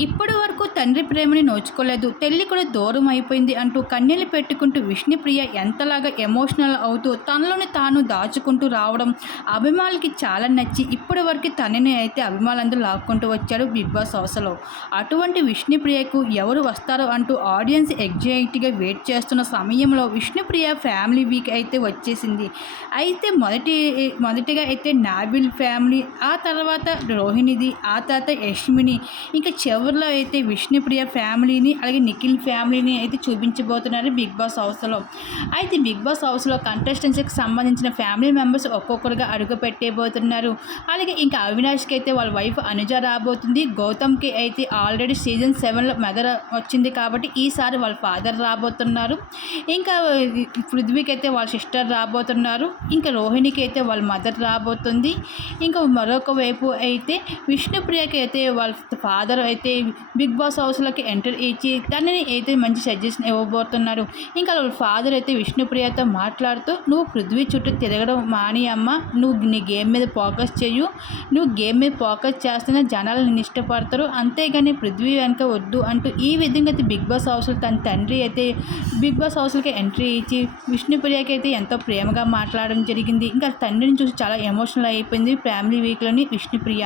ఇప్పటి వరకు తండ్రి ప్రేమని నోచుకోలేదు. తల్లి కూడా దూరం అయిపోయింది అంటూ కన్నెలు పెట్టుకుంటూ విష్ణుప్రియ ఎంతలాగా ఎమోషనల్ అవుతూ తనలోని తాను దాచుకుంటూ రావడం అభిమానులకి చాలా నచ్చి ఇప్పటి వరకు తనని అయితే అభిమానులందరూ లాక్కుంటూ వచ్చాడు బిగ్ బాస్ హౌస్లో. అటువంటి విష్ణుప్రియకు ఎవరు వస్తారో అంటూ ఆడియన్స్ ఎగ్జైట్గా వెయిట్ చేస్తున్న సమయంలో విష్ణుప్రియ ఫ్యామిలీ వీక్ అయితే వచ్చేసింది. అయితే మొదటి మొదటిగా అయితే నాబిల్ ఫ్యామిలీ ఆ తర్వాత రోహిణిది ఆ తర్వాత యష్మిని ఇంకా చివరిలో అయితే విష్ణుప్రియ ఫ్యామిలీని అలాగే నిఖిల్ ఫ్యామిలీని అయితే చూపించబోతున్నారు బిగ్ బాస్ హౌస్లో. అయితే బిగ్ బాస్ హౌస్లో కంటెస్టెంట్స్కి సంబంధించిన ఫ్యామిలీ మెంబర్స్ ఒక్కొక్కరుగా అడుగు పెట్టేబోతున్నారు అలాగే ఇంకా అవినాష్కి అయితే వాళ్ళ వైఫ్ అనుజ రాబోతుంది. గౌతమ్కి అయితే ఆల్రెడీ సీజన్ సెవెన్లో మెదర్ వచ్చింది కాబట్టి ఈసారి వాళ్ళ ఫాదర్ రాబోతున్నారు. ఇంకా పృథ్వీకి అయితే వాళ్ళ సిస్టర్ రాబోతున్నారు. ఇంకా రోహిణికి అయితే వాళ్ళ మదర్ రాబోతుంది. ఇంకా మరొక వైపు అయితే విష్ణుప్రియకి అయితే వాళ్ళ ఫాదర్ అయితే బిగ్ బాస్ హౌస్లోకి ఎంటర్ ఇచ్చి తనని అయితే మంచి సజెషన్ ఇవ్వబోతున్నారు. ఇంకా వాళ్ళ ఫాదర్ అయితే విష్ణుప్రియతో మాట్లాడుతూ నువ్వు పృథ్వీ చుట్టూ తిరగడం మాని అమ్మ. నువ్వు నీ గేమ్ మీద ఫోకస్ చేయు నువ్వు గేమ్ మీద ఫోకస్ చేస్తేనే జనాలు నిన్ను ఇష్టపడతారు. అంతేగాని పృథ్వీ వెనక వద్దు అంటూ ఈ విధంగా అయితే బిగ్ బాస్ హౌస్లో తన తండ్రి అయితే బిగ్ బాస్ హౌస్లోకి ఎంట్రీ ఇచ్చి విష్ణుప్రియకి అయితే ఎంతో ప్రేమగా మాట్లాడడం జరిగింది. ఇంకా తండ్రిని చూసి చాలా ఎమోషనల్ అయిపోయింది ఫ్యామిలీ వీక్లోని విష్ణుప్రియ.